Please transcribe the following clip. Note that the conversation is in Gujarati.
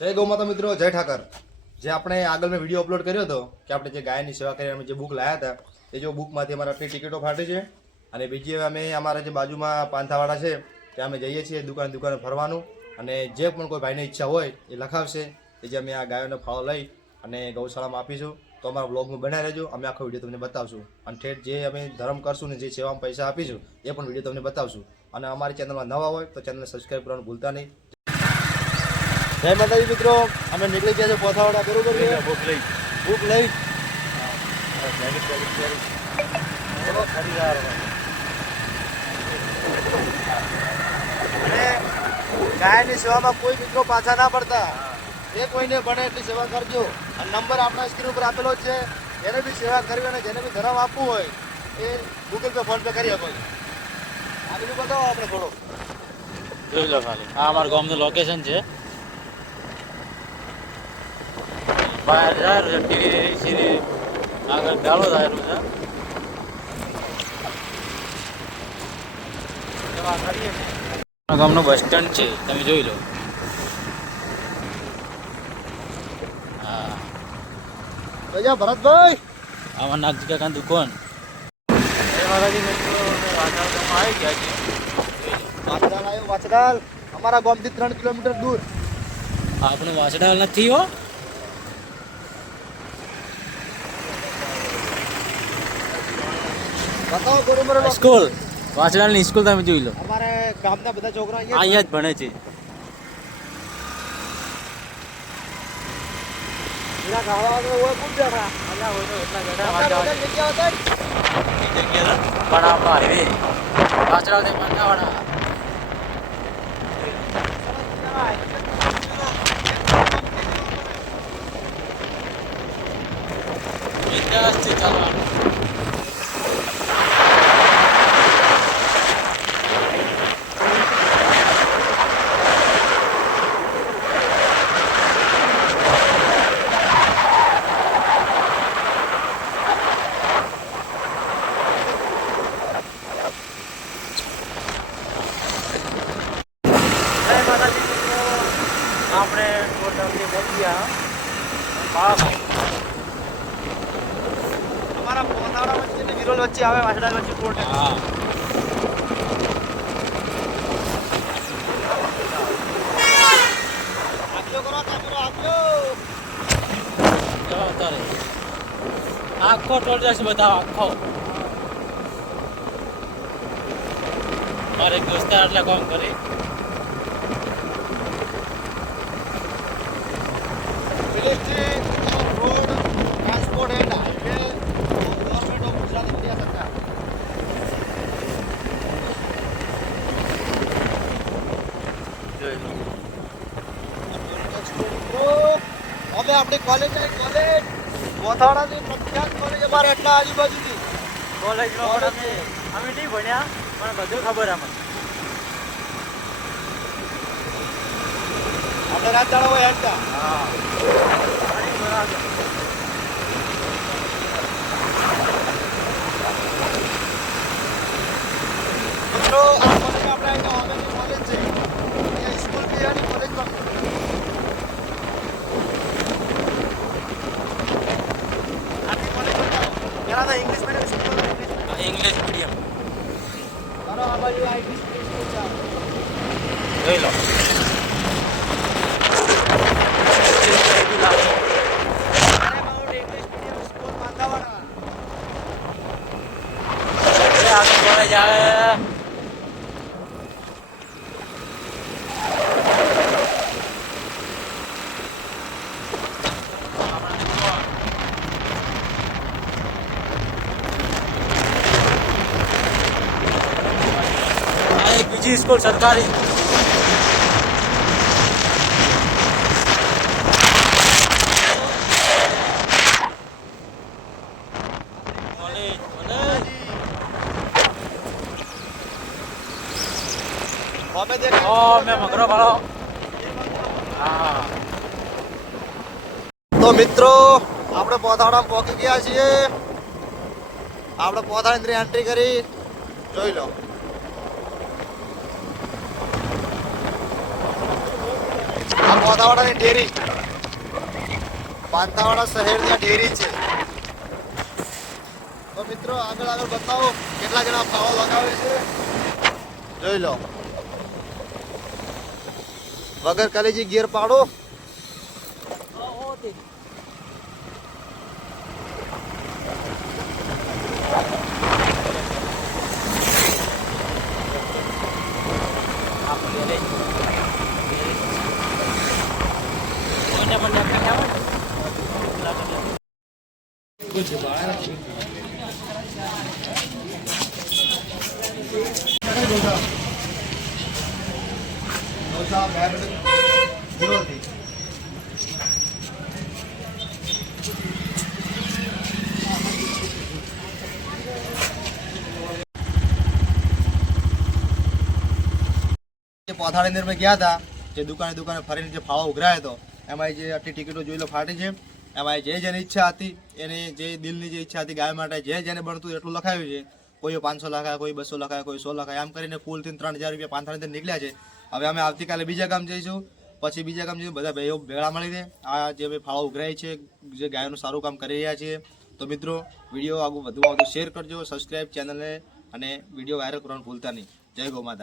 જય ગૌમાતા મિત્રો, જય ઠાકર. જે આપણે આગળ મેં વિડીયો અપલોડ કર્યો હતો કે આપણે જે ગાયની સેવા કરી અમે જે બુક લાવ્યા હતા એ જો બુકમાંથી અમારે આટલી ટિકિટો ફાટી છે. અને બીજી હવે અમે અમારા જે બાજુમાં પાંથાવાડા છે ત્યાં અમે જઈએ છીએ દુકાને ફરવાનું. અને જે પણ કોઈ ભાઈને ઈચ્છા હોય એ લખાવશે એ જે અમે આ ગાયોનો ફાળો લઈ અને ગૌશાળામાં આપીશું. તો અમારા બ્લોગમાં બનાવી રહેજો, અમે આખો વિડીયો તમને બતાવશું. અને ઠેઠ જે અમે ધર્મ કરશું ને જે સેવામાં પૈસા આપીશું એ પણ વિડીયો તમને બતાવશું. અને અમારી ચેનલમાં નવા હોય તો ચેનલને સબસ્ક્રાઈબ કરવાનું ભૂલતા નહીં. જય માતાજી મિત્રો, અમે નીકળી ગયા છે પોથાવાડા, બરોબર છે? બુક લઈ અને ગાયની સેવામાં કોઈ મિત્રો પાછા ના પડતા. એ કોઈને બને એટલી સેવા કરજો. અને નંબર આપણા સ્ક્રીન ઉપર આપેલો જ છે. એને બી સેવા કરવી અને જેને બી ધર્મ આપવું હોય એ ગૂગલ પે ફોન પે કરી આપો. આગળ બતાવો આપણે થોડો જોઈ લો ખાલી. આ અમારા ગામનું લોકેશન છે. બહાર જાય સીધી આગળ ગાળો થયેલું છે. અમારા ગામનું બસ સ્ટેન્ડ છે, તમે જોઈ લો. હા, ભૈયા ભરતભાઈ, આમાં નાગજી કાકાની દુકાન. જય માતાજી મિત્રો, વાછડામાં આવી ગયા છે. વાછડાલ આવ્યો. વાછડાલ અમારા ગામથી 3 કિલોમીટર દૂર. આપણે વાછડાલ નથી હો. બતાવો બરોબર. સ્કૂલ, વાછડાલની સ્કૂલ તમે જોઈ લો. અમારે ગામના બધા છોકરા અહીંયા જ ભણે છે. પણ આપણો હાઈવે વાછડાલ થી મંગાવાડા. બિંદાસથી ચાલવાનું. આપણે ટોટલથી પહોંચી ગયા બાળાભાઈ. અમારા પોતાના વચ્ચે ને વિરોલ વચ્ચે આવે વાછડા વચ્ચે કોર્ટ. હા, આગલો કરો તમારો આગલો. ચાલો તારે આખો ટોલ જશે બધા આખો. મારે એક દોસ્તાર આટલા કામ કરી. Ministry off road transport and highway government of Gujarat India સરકાર. જોઈ લો. અમે આપણી કોલેજ કોથાવાડાની પ્રખ્યાત કોલેજ અમારે એટલા આજુબાજુથી. કોલેજનો પણ અમે નહીં ભણ્યા પણ બધું ખબર અમને. આપણે રાત દાડા હોય હેડતા. હા, મિત્રો આ કોલેજ આપણે અહીંયા ઓમેની કોલેજ છે. અહીંયા સ્કૂલ બી અને કોલેજમાં આટલી કોલેજ બતાવો. પહેલાં તો ઇંગ્લિશ મીડિયમ સ્કૂલ હતી. English medium. મારો આ બાજુ આઈટી સ્કૂલ છે. જોઈ લો. કોલેજ આવે. આ એક બીજી સ્કૂલ સરકારી. અમે દેખાય. ઓ મેં મગરો વાળો. હા, તો મિત્રો આપણે પોથાવાડામાં પહોંચી ગયા છીએ. આપણે પોથાની અંદર એન્ટ્રી કરી. જોઈ લો. આ પોતાવાડાની ડેરી, પાંથાવાડા શહેરની આ ડેરી છે. તો મિત્રો આગળ આગળ બતાવો કેટલા જણા ફાવો લગાવે છે, જોઈ લો. વગર કલેજી ગિયર પાડો. પોથાડી અંદર મેં ગયા હતા, જે દુકાને ફરીને જે ફાળો ઉઘરાયો હતો, એમાં જે આટલી ટિકિટો જોઈ લો ફાટી છે. એમાં જે જેની ઈચ્છા હતી, એની જે દિલની જે ઈચ્છા હતી ગાય માટે, જે જેને બનતું એટલું લખાયું છે. કોઈ 500 લખાય, કોઈ 200 લખાય, કોઈ 100 લખાય, આમ કરીને કુલ 3000 રૂપિયા પાંથાની અંદર નીકળ્યા છે. હવે અમે આવતીકાલે બીજા ગામ જઈશું, પછી બીજા ગામ જઈશું, બધા ભાઈઓ ભેળા મળીને આ જે અમે ફાળો ઉઘરાય છે, જે ગાયોનું સારું કામ કરી રહ્યા છીએ. તો મિત્રો વિડીયો આગળ વધુ શેર કરજો, સબસ્ક્રાઈબ ચેનલને, અને વિડીયો વાયરલ કરવાનું ભૂલતા નહીં. જય ગૌ માતા.